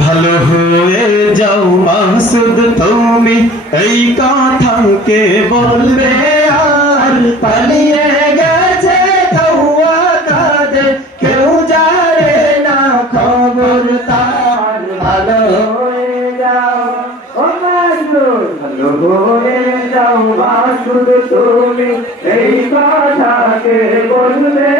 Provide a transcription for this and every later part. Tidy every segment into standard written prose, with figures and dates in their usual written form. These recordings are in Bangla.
ভালো হয়ে যাও মাসুদ তুমি, এই কথাকে বলবে আর পালিয়ে গেছে কৌয়া কাদের, কেউ জানে না খবর তার। ভালো হয়ে যাও ও মাসুদ, ভালো হয়ে যাও মাসুদ তুমি, এই কথাকে বলবে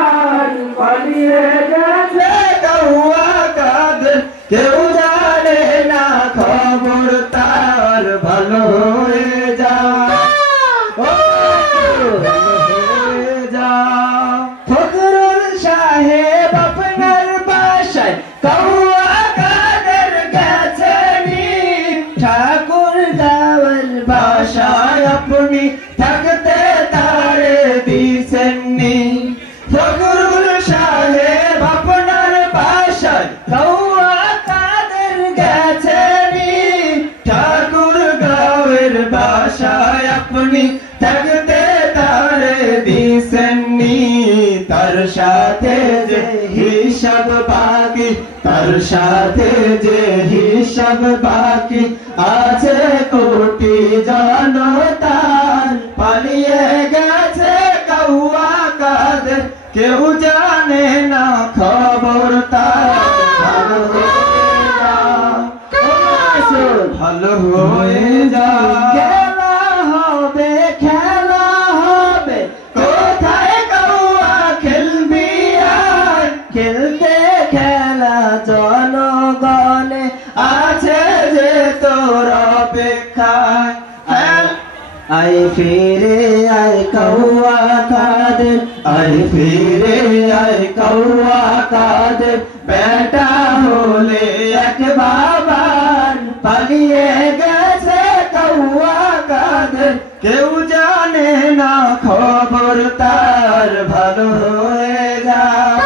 আর পালিয়ে গেছে কৌয়া কাদের, কেউ জানে না খবর তার। ভালো হয়ে যাও হয়ে যাও। ফখরুল সাহেব আপনার বাসায় কৌয়া কাদের গেছেন, ঠাকুর গাওয়ার বাসায় আপনি থাকতে তারে দিছেননি। ফখরুল সাহেব আপনার বাসায় কৌয়া কাদের গেছেন, ঠাকুর গাওয়ার বাসায় আপনি থাকতে তারে দিছেননি। তার সাথে যে হিসাব বাকি, তার সাথে যে হিসাব বাকি আছে কোটি জনতার, পালিয়ে গেছে কৌয়া কাদের, কেউ জানে না খবর তার। ভালো হয়ে যাও ভালো হয়ে যাও। খেলা হবে খেলা হবে, কোথায় কৌয়া খেলবি আর, খেলতে খেলা জনগণে আছে যে তোর অপেক্ষায়। আই ফিরে আয় কৌয়া কাদের, আই ফিরে আয় কৌয়া কাদের, বেটা হলে এক বাবার, পালিয়ে গেছে কৌয়া কাদের, কেউ জানে না খবর তার। ভালো হয়ে যাও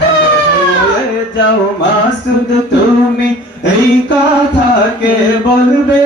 হয়ে যাও মাসুদ তুমি, এই কথাকে বলবে